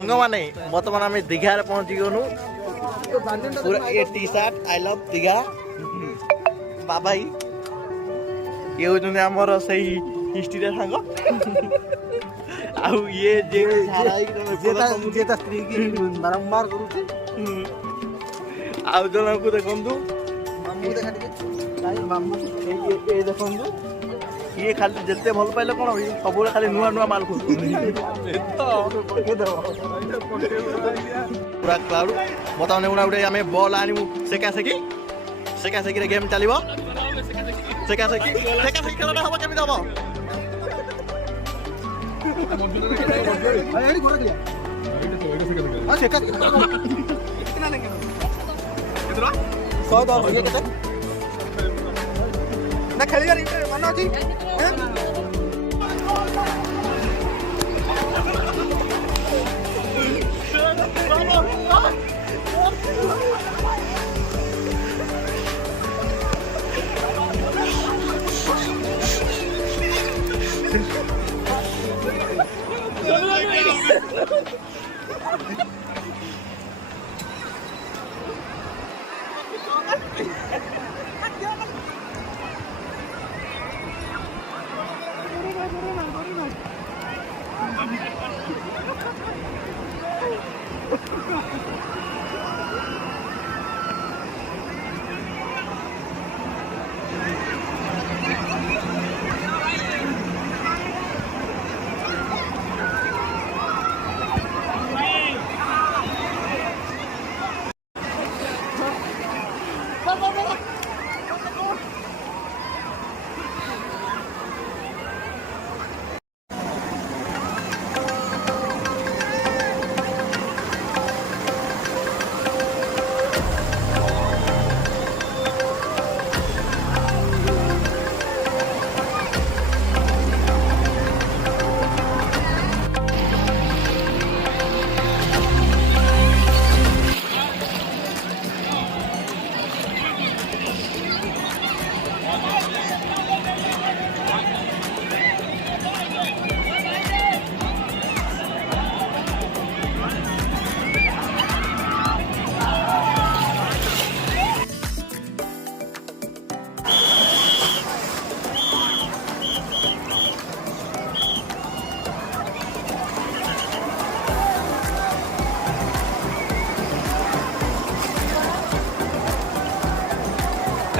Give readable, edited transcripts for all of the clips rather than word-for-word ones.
मैंने बर्तमान आम दीघार पहुंची गलु पूरा ये T shirt I love Digha Babai ये होचंदी हमर सही हिस्ट्री रे सांग आउ ये जे जेता स्त्री की बारंबार करूची आउ जन को देखंदु मामू देखा टिके मामू ए देखंदु ये खाली जिते भल पाइले कौन सब खाली नुआ नुआ माल खोज पूरा क्लाउड बर्तमान गुड़ा गोटे आम बल आनू सेका सेकी गेम चलो सेका सेकी खेलना हम केमी हम ना खेल मन अच्छी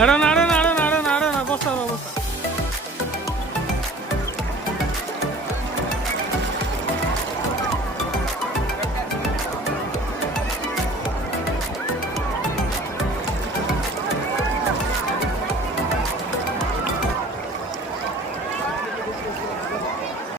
Aran